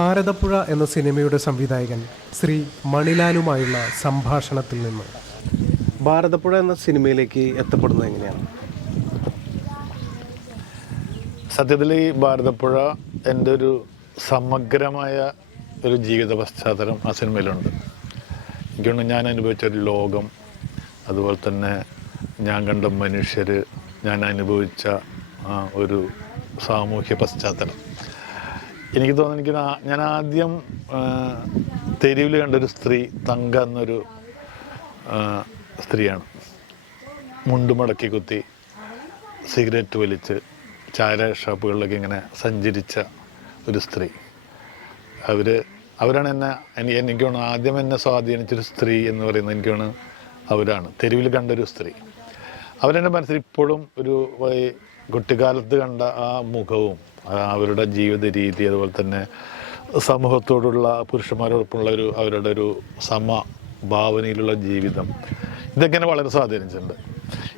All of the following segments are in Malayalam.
ഭാരതപ്പുഴ എന്ന സിനിമയുടെ സംവിധായകൻ ശ്രീ മണിലാലുമായുള്ള സംഭാഷണത്തിൽ നിന്ന്. ഭാരതപ്പുഴ എന്ന സിനിമയിലേക്ക് എത്തപ്പെടുന്നത് എങ്ങനെയാണ്? സത്യത്തിൽ ഈ ഭാരതപ്പുഴ എൻ്റെ ഒരു സമഗ്രമായ ഒരു ജീവിത പശ്ചാത്തലം ആ സിനിമയിലുണ്ട്. എനിക്കൊണ്ട് ഞാൻ അനുഭവിച്ചൊരു ലോകം, അതുപോലെ തന്നെ ഞാൻ കണ്ട മനുഷ്യർ, ഞാൻ അനുഭവിച്ച ഒരു സാമൂഹ്യ പശ്ചാത്തലം. എനിക്ക് തോന്നുന്നു, ഞാൻ ആദ്യം തെരുവിൽ കണ്ടൊരു സ്ത്രീ, തങ്ക എന്നൊരു സ്ത്രീയാണ്. മുണ്ട് മടക്കി കുത്തി സിഗരറ്റ് വലിച്ച് ചായ ഷോപ്പുകളിലൊക്കെ ഇങ്ങനെ സഞ്ചരിച്ച ഒരു സ്ത്രീ. അവരാണ് എനിക്ക് തോന്നുന്നു ആദ്യം എന്നെ സ്വാധീനിച്ചൊരു സ്ത്രീ എന്ന് പറയുന്നത്. എനിക്ക് തോന്നുന്നു അവരാണ് തെരുവിൽ കണ്ടൊരു സ്ത്രീ. അവരെൻ്റെ മനസ്സിൽ ഇപ്പോഴും ഒരു കുട്ടിക്കാലത്ത് കണ്ട ആ മുഖവും അവരുടെ ജീവിത രീതി, അതുപോലെ തന്നെ സമൂഹത്തോടുള്ള പുരുഷന്മാരോടൊപ്പമുള്ള അവരുടെ ഒരു സമഭാവനയിലുള്ള ജീവിതം, ഇതൊക്കെ എന്നെ വളരെ സ്വാധീനിച്ചിട്ടുണ്ട്.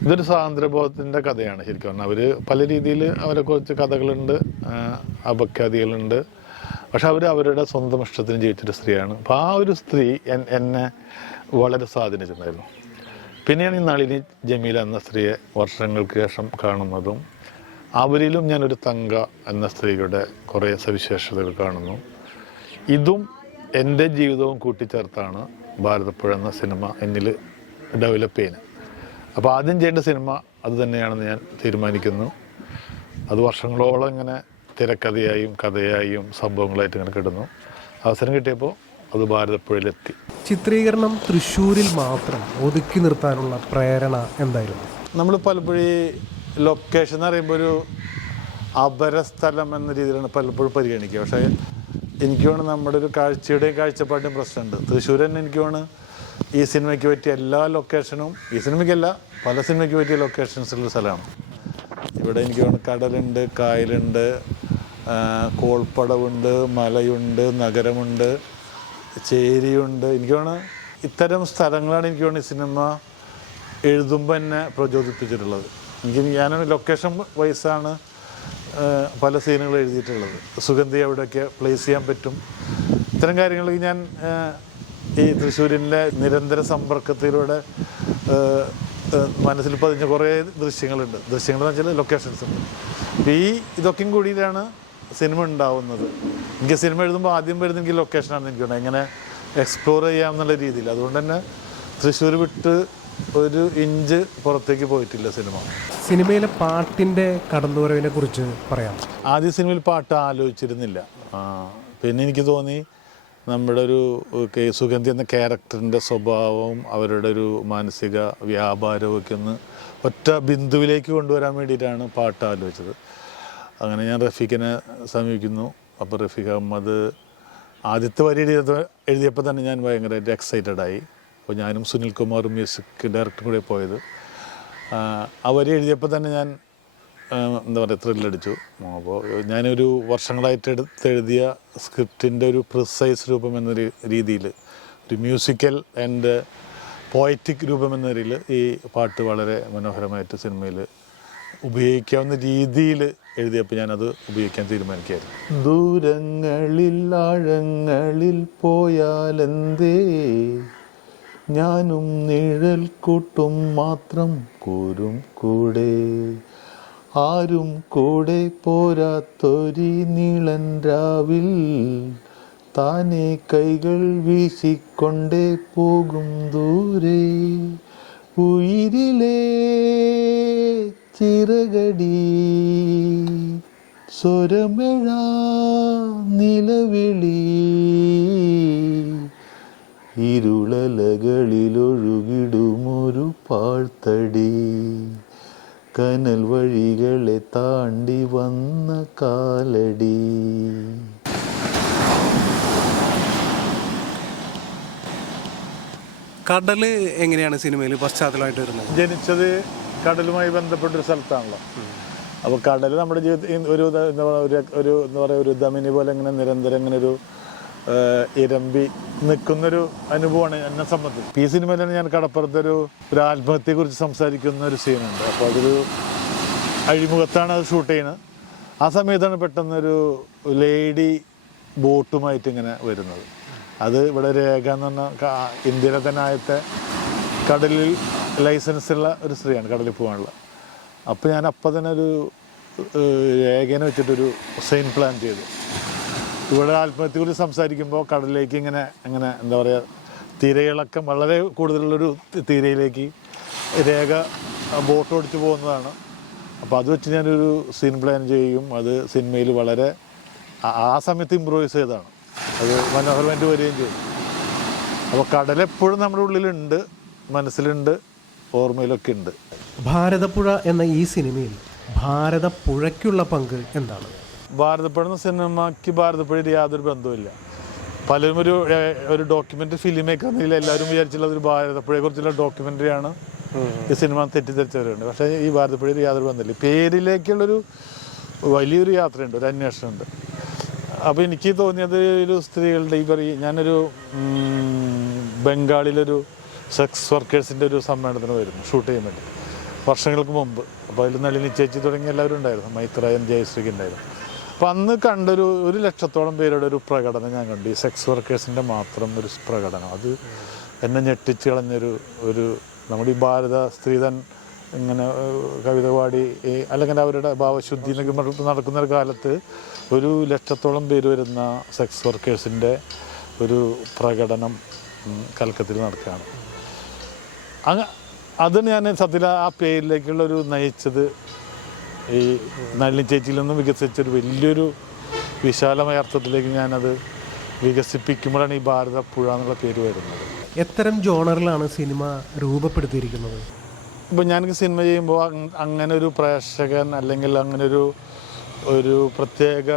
ഇതൊരു സ്വാതന്ത്ര്യബോധത്തിൻ്റെ കഥയാണ് ശരിക്കും പറഞ്ഞാൽ. അവർ പല രീതിയിൽ അവരെക്കുറിച്ച് കഥകളുണ്ട്, അപഖ്യാതികളുണ്ട്. പക്ഷെ അവരുടെ സ്വന്തം ഇഷ്ടത്തിന് ജീവിച്ചൊരു സ്ത്രീയാണ്. അപ്പോൾ ആ ഒരു സ്ത്രീ എന്നെ വളരെ സ്വാധീനിച്ചിട്ടുണ്ടായിരുന്നു. പിന്നെയാണ് ഈ നളിനി ജമീല എന്ന സ്ത്രീയെ വർഷങ്ങൾക്ക് ശേഷം കാണുന്നതും അവരിലും ഞാനൊരു തങ്ക എന്ന സ്ത്രീയുടെ കുറേ സവിശേഷതകൾ കാണുന്നു. ഇതും എൻ്റെ ജീവിതവും കൂട്ടിച്ചേർത്താണ് ഭാരതപ്പുഴ എന്ന സിനിമ എന്നിൽ ഡെവലപ്പ് ചെയ്യുന്നത്. അപ്പോൾ ആദ്യം ചെയ്യേണ്ട സിനിമ അത് തന്നെയാണെന്ന് ഞാൻ തീരുമാനിക്കുന്നു. അത് വർഷങ്ങളോളം ഇങ്ങനെ തിരക്കഥയായും കഥയായും സംഭവങ്ങളായിട്ട് ഇങ്ങനെ കിട്ടുന്നു. അവസരം കിട്ടിയപ്പോൾ അത് ഭാരതപ്പുഴയിലെത്തി. ചിത്രീകരണം തൃശ്ശൂരിൽ മാത്രം ഒതുക്കി നിർത്താനുള്ള പ്രേരണ എന്തായിരുന്നു? നമ്മൾ പലപ്പോഴും ലൊക്കേഷൻ എന്ന് പറയുമ്പോൾ ഒരു അപരസ്ഥലം എന്ന രീതിയിലാണ് പലപ്പോഴും പരിഗണിക്കുക. പക്ഷേ എനിക്ക് വേണം നമ്മുടെ ഒരു കാഴ്ചയുടെയും കാഴ്ചപ്പാടിൻ്റെയും പ്രശ്നമുണ്ട്. തൃശ്ശൂർ തന്നെ എനിക്ക് വേണം ഈ സിനിമയ്ക്ക് പറ്റിയ എല്ലാ ലൊക്കേഷനും, ഈ സിനിമയ്ക്കല്ല പല സിനിമയ്ക്ക് പറ്റിയ ലൊക്കേഷൻസുള്ള സ്ഥലമാണ്. ഇവിടെ എനിക്ക് വേണം കടലുണ്ട്, കായലുണ്ട്, കോൾപ്പടവുണ്ട്, മലയുണ്ട്, നഗരമുണ്ട്, ചേരിയുണ്ട്. എനിക്ക് വേണം ഇത്തരം സ്ഥലങ്ങളാണ് എനിക്ക് വേണം ഈ സിനിമ എഴുതുമ്പോൾ എന്നെ പ്രചോദിപ്പിച്ചിട്ടുള്ളത്. ഞാനാണ് ലൊക്കേഷൻ വൈസാണ് പല സീനുകൾ എഴുതിയിട്ടുള്ളത്. സുഗന്ധി എവിടെയൊക്കെ പ്ലേസ് ചെയ്യാൻ പറ്റും, ഇത്തരം കാര്യങ്ങളിൽ ഞാൻ ഈ തൃശ്ശൂരിൻ്റെ നിരന്തര സമ്പർക്കത്തിലൂടെ മനസ്സിൽ പതിഞ്ഞ കുറേ ദൃശ്യങ്ങളെന്ന് വെച്ചാൽ ലൊക്കേഷൻസ് ഉണ്ട്. അപ്പോൾ ഇതൊക്കെയും കൂടിയിട്ടാണ് സിനിമ ഉണ്ടാവുന്നത്. എനിക്ക് സിനിമ എഴുതുമ്പോൾ ആദ്യം വരുന്നത് എനിക്ക് ലൊക്കേഷനാണ്. എനിക്ക് വേണം എങ്ങനെ എക്സ്പ്ലോർ ചെയ്യാമെന്നുള്ള രീതിയിൽ. അതുകൊണ്ട് തന്നെ തൃശ്ശൂർ വിട്ട് ഒരു ഇഞ്ച് പുറത്തേക്ക് പോയിട്ടില്ല സിനിമ. സിനിമയിലെ പാട്ടിൻ്റെ കടന്നുവരവിനെ കുറിച്ച് പറയാം. ആദ്യ സിനിമയിൽ പാട്ട് ആലോചിച്ചിരുന്നില്ല. പിന്നെ എനിക്ക് തോന്നി നമ്മുടെ ഒരു സുഗന്ധി എന്ന ക്യാരക്ടറിൻ്റെ സ്വഭാവവും അവരുടെ ഒരു മാനസിക വ്യാപാരവും ഒക്കെ ഒന്ന് ഒറ്റ ബിന്ദുവിലേക്ക് കൊണ്ടുവരാൻ വേണ്ടിയിട്ടാണ് പാട്ട് ആലോചിച്ചത്. അങ്ങനെ ഞാൻ റഫീഖിനെ സമീപിക്കുന്നു. അപ്പോൾ റഫീഖ് അഹമ്മദ് ആദ്യത്തെ വരി എഴുതിയപ്പോൾ തന്നെ ഞാൻ ഭയങ്കരമായിട്ട് എക്സൈറ്റഡായി. അപ്പോൾ ഞാനും സുനിൽ കുമാറും മ്യൂസിക് ഡയറക്ടറും കൂടെ പോയത്. ആ വരി എഴുതിയപ്പോൾ തന്നെ ഞാൻ ത്രില്ലടിച്ചു. അപ്പോൾ ഞാനൊരു വർഷങ്ങളായിട്ട് എഴുതിയ സ്ക്രിപ്റ്റിൻ്റെ ഒരു പ്രിസൈസ് രൂപം എന്ന രീതിയിൽ, ഒരു മ്യൂസിക്കൽ ആൻഡ് പോയറ്റിക് രൂപം എന്ന രീതിയിൽ ഈ പാട്ട് വളരെ മനോഹരമായിട്ട് സിനിമയിൽ ഉപയോഗിക്കാവുന്ന രീതിയിൽ എഴുതിയപ്പോൾ ഞാനത് ഉപയോഗിക്കാൻ തീരുമാനിക്കുകയായിരുന്നു. ദൂരങ്ങളിൽ ആഴങ്ങളിൽ പോയാലെന്തേ, ഞാനും നിഴൽ കൂട്ടും മാത്രം കൂരും കൂടെ, ആരും കൂടെ പോരാത്തൊരി നീളൻ രാവിൽ, താനെ കൈകൾ വീശിക്കൊണ്ടേ പോകും ദൂരെ, ഉയിരിലേ ചിറകടി സ്വരമെഴ നിലവിളി, ഇരുളലകളിലൊഴുകിടുമൊരു പാഴ്ത്തടി, കനൽ വഴികളെ താണ്ടി വന്ന കാലടി. കടൽ എങ്ങനെയാണ് സിനിമയിൽ പശ്ചാത്തലമായിട്ട് വരുന്നത്? ജനിച്ചത് കടലുമായി ബന്ധപ്പെട്ടൊരു സ്ഥലത്താണല്ലോ. അപ്പോൾ കടൽ നമ്മുടെ ജീവിതത്തിൽ ഒരു എന്താ പറയുക ഒരു ദമിനി പോലെ ഇങ്ങനെ നിരന്തരം ഇങ്ങനെ ഒരു ഇരമ്പി നിൽക്കുന്നൊരു അനുഭവമാണ് എന്നെ സംബന്ധിച്ച്. ഈ സിനിമയിൽ തന്നെ ഞാൻ കടപ്പുറത്തൊരു ആത്മഹത്യയെക്കുറിച്ച് സംസാരിക്കുന്ന ഒരു സീനുണ്ട്. അപ്പോൾ അതൊരു അഴിമുഖത്താണ് അത് ഷൂട്ട് ചെയ്യുന്നത്. ആ സമയത്താണ് പെട്ടെന്നൊരു ലേഡി ബോട്ടുമായിട്ട് ഇങ്ങനെ വരുന്നത്. അത് ഇവിടെ രേഖ എന്ന് പറഞ്ഞാൽ ഇന്ത്യയിലെ തന്നെ ആദ്യത്തെ കടലിൽ ലൈസൻസുള്ള ഒരു സ്ത്രീയാണ് കടലിൽ പോകാനുള്ള. അപ്പോൾ ഞാൻ അപ്പം തന്നെ ഒരു രേഖേനെ വെച്ചിട്ടൊരു സൈൻ പ്ലാൻ ചെയ്തു. ഇവിടെ ആത്മഹത്യയെക്കുറിച്ച് സംസാരിക്കുമ്പോൾ കടലിലേക്ക് ഇങ്ങനെ എന്താ പറയുക, തിരയിളക്കം വളരെ കൂടുതലുള്ളൊരു തിരയിലേക്ക് രേഖ ബോട്ട് ഓടിച്ച് പോകുന്നതാണ്. അപ്പോൾ അത് വെച്ച് ഞാനൊരു സീൻ പ്ലാൻ ചെയ്യും. അത് സിനിമയിൽ വളരെ ആ സമയത്ത് ഇമ്പ്രൂവൈസ് ചെയ്തതാണ്. അത് മനോഹരമായിട്ട് വരികയും ചെയ്തു. അപ്പോൾ കടലെപ്പോഴും നമ്മുടെ ഉള്ളിലുണ്ട്, മനസ്സിലുണ്ട്, ഓർമ്മയിലൊക്കെ ഉണ്ട്. ഭാരതപ്പുഴ എന്ന ഈ സിനിമയിൽ ഭാരതപ്പുഴയ്ക്കുള്ള പങ്ക് എന്താണ്? ഭാരതപ്പുഴ എന്ന സിനിമയ്ക്ക് ഭാരതപ്പുഴയിൽ യാതൊരു ബന്ധവുമില്ല. പലരും ഒരു ഡോക്യുമെൻ്ററി ഫിലിം മേക്കർ എന്നതിൽ എല്ലാവരും വിചാരിച്ചുള്ളത് ഒരു ഭാരതപ്പുഴയെക്കുറിച്ചുള്ള ഡോക്യുമെൻ്ററിയാണ് ഈ സിനിമ തെറ്റിദ്ധരിച്ചവരുണ്ട്. പക്ഷേ ഈ ഭാരതപ്പുഴയിൽ യാതൊരു ബന്ധമില്ല. പേരിലേക്കുള്ളൊരു വലിയൊരു യാത്രയുണ്ട്, ഒരു അന്വേഷണമുണ്ട്. അപ്പോൾ എനിക്ക് തോന്നിയത് ഒരു സ്ത്രീകളുടെ ഞാനൊരു ബംഗാളിലൊരു സെക്സ് വർക്കേഴ്സിൻ്റെ ഒരു സമ്മേളനത്തിന് വരുന്നു ഷൂട്ട് ചെയ്യാൻ വേണ്ടി വർഷങ്ങൾക്ക് മുമ്പ്. അപ്പോൾ അതിൽ നളിനി ചേച്ചി തുടങ്ങി എല്ലാവരും ഉണ്ടായിരുന്നു, മൈത്രയൻ ജയശ്രീക്ക് ഉണ്ടായിരുന്നു. അപ്പോൾ അന്ന് കണ്ടൊരു 1,00,000 പേരുടെ ഒരു പ്രകടനം ഞാൻ കണ്ടു, ഈ സെക്സ് വർക്കേഴ്സിൻ്റെ മാത്രം ഒരു പ്രകടനം. അത് എന്നെ ഞെട്ടിച്ച് കളഞ്ഞൊരു നമ്മുടെ ഈ ഭാരത സ്ത്രീധൻ ഇങ്ങനെ കവിത പാടി അല്ലെങ്കിൽ അവരുടെ ഭാവശുദ്ധി എന്നൊക്കെ നടക്കുന്നൊരു കാലത്ത് 1,00,000 പേര് വരുന്ന സെക്സ് വർക്കേഴ്സിൻ്റെ ഒരു പ്രകടനം കൽക്കത്തിൽ നടക്കുകയാണ്. അത് ഞാൻ സത്യത്തിൽ ആ പേരിലേക്കുള്ളൊരു നയിച്ചത് ഈ നളിനി ചേച്ചിയിൽ നിന്നും വികസിച്ചൊരു വലിയൊരു വിശാലമായ അർത്ഥത്തിലേക്ക് ഞാനത് വികസിപ്പിക്കുമ്പോഴാണ് ഈ ഭാരതപ്പുഴ എന്നുള്ള പേര് വരുന്നത്. എത്തരം ജോണറിലാണ് സിനിമ രൂപപ്പെടുത്തിയിരിക്കുന്നത്? ഇപ്പോൾ ഞാൻ സിനിമ ചെയ്യുമ്പോൾ അങ്ങനെ ഒരു പ്രേക്ഷകൻ അല്ലെങ്കിൽ അങ്ങനെ ഒരു പ്രത്യേക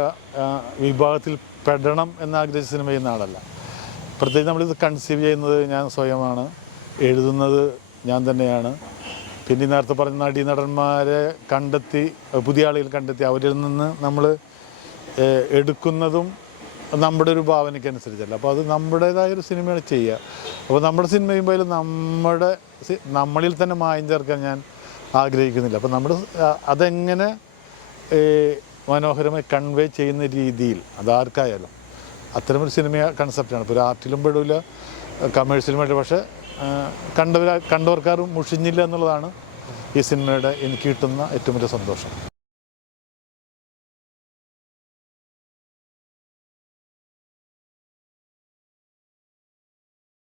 വിഭാഗത്തിൽ പെടണം എന്നാഗ്രഹിച്ച് സിനിമ ചെയ്യുന്ന ആളല്ല. പ്രത്യേകിച്ച് നമ്മളിത് കൺസീവ് ചെയ്യുന്നത് ഞാൻ സ്വയമാണ്, എഴുതുന്നത് ഞാൻ തന്നെയാണ്. പിന്നെ നേരത്തെ പറഞ്ഞ നടന്മാരെ കണ്ടെത്തി, പുതിയ ആളുകൾ കണ്ടെത്തി അവരിൽ നിന്ന് നമ്മൾ എടുക്കുന്നതും നമ്മുടെ ഒരു ഭാവനയ്ക്കനുസരിച്ചല്ല. അപ്പോൾ അത് നമ്മുടേതായൊരു സിനിമയാണ് ചെയ്യുക. അപ്പോൾ നമ്മുടെ സിനിമ ചെയ്യുമ്പോൾ നമ്മളിൽ തന്നെ മായം ചേർക്കാൻ ഞാൻ ആഗ്രഹിക്കുന്നില്ല. അപ്പോൾ അതെങ്ങനെ മനോഹരമായി കൺവേ ചെയ്യുന്ന രീതിയിൽ അതാർക്കായാലും അത്തരമൊരു സിനിമ കൺസെപ്റ്റാണ്. ഇപ്പോൾ ഒരു ആർട്ടിലും പെടില്ല, കമേഴ്സിലും പെടില്ല. പക്ഷേ കണ്ടവർക്കാരും മുഷിഞ്ഞില്ല എന്നുള്ളതാണ് ഈ സിനിമയുടെ എനിക്ക് കിട്ടുന്ന ഏറ്റവും വലിയ സന്തോഷം.